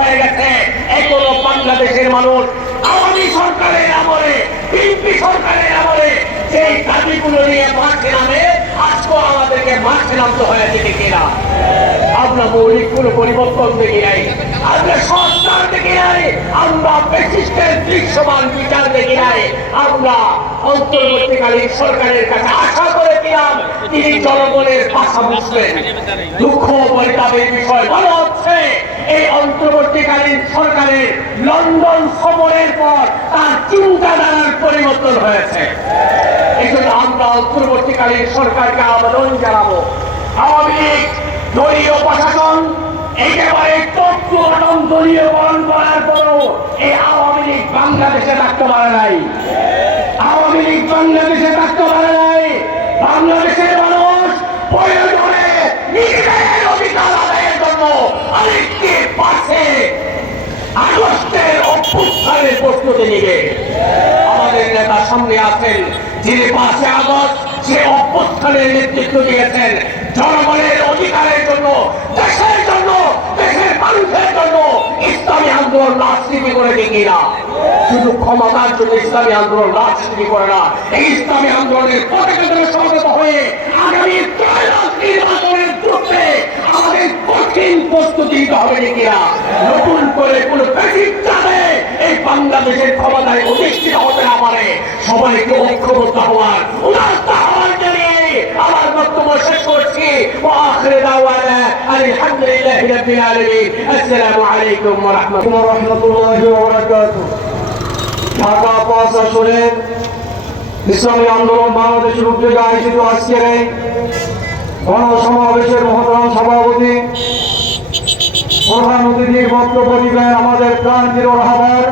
হয়ে গেছে। এগুলো বাংলাদেশের মানুষ আওয়ামী সরকারের আমলে, বিএনপি সরকারের আমলে যে দাবিগুলো নিয়ে মাঠে নামে, আজকে আমাদেরকে মাঠে নামতে হয়েছে দেখি না। আমরা মৌলিক কোনো পরিবর্তন দেখি নাই, আমরা সংস্কার দেখি নাই, আমরা ফ্যাসিস্টের দৃশ্যমান বিচার দেখি নাই। আমরা অন্তর্বর্তীকালীন সরকারের কাছে আশা করেছিলাম তিনি জনগণের ভাষা বুঝবেন। দুঃখ পরিতাপের বিষয় বলা হচ্ছে এই অন্তর্বর্তীকালীন সরকারের লন্ডন সফরের পর তার চিন্তাধারার পরিবর্তন হয়েছে। এই জন্য আমরা অন্তর্বর্তীকালীন সরকারকে আবেদন জানাবো, আওয়ামী লীগ দলীয় প্রশাসন একেবারে তত্ত্বগঠন দলীয়করণ করার পরও এই আওয়ামী লীগ বাংলাদেশে থাকতে পারে নাই। আওয়ামী লীগ বাংলাদেশে থাকতে পারে নাই। বাংলাদেশের মানুষ প্রয়োজনে নিজেদের অধিকার আদায়ের জন্য আরেকটি পাশে আগস্টের অভ্যুত্থানের প্রস্তুতি নিবে। আমাদের নেতা সামনে আছেন, যিনি 5 আগস্ট যে অভ্যুত্থানের নেতৃত্ব দিয়েছেন জনগণের অধিকারের জন্য, দেশের জন্য, দেশের মানুষের জন্য। ইসলামী আন্দোলন রাজনীতি করে দেখি না, শুধু ক্ষমতার জন্য ইসলামী আন্দোলন রাজনীতি করে না। এই ইসলামী আন্দোলনের পতাকা সমবেত হয়ে আগামী ত্রয়োদশ নির্বাচনের যুদ্ধে আমাদের কঠিন প্রস্তুতি নিতে হবে দেখি না। নতুন করে কোনো প্যাসিভ যাবে এই বাংলাদেশের ক্ষমতায় অধিষ্ঠিত হতে না পারে। সবাইকে ঐক্যবদ্ধ হওয়ার, উদাত্ত হওয়ার জানিয়ে আমার বক্তব্য শেষ করছি। وآخر دعوانا الحمد لله رب العالمين। السلام عليكم ورحمة الله وبركاته। ঢাকা 5 আসনের ইসলামী আন্দোলন বাংলাদেশের উদ্যোগে আয়োজিত আজকের এই গণসমাবেশের মহতরম সভাপতি প্রধান অতিথির বক্তব্য দিবেন আমাদের প্রান্তীয় রাহবার,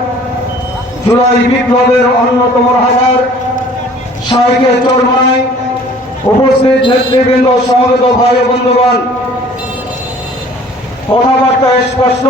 জুলাই বিপ্লবের অন্যতম রাহবার শাইখে চরমাই, উপস্থিত নেতৃবৃন্দ, সমবেত ভাই ও বন্ধুগণ। কথাবার্তা স্পষ্ট।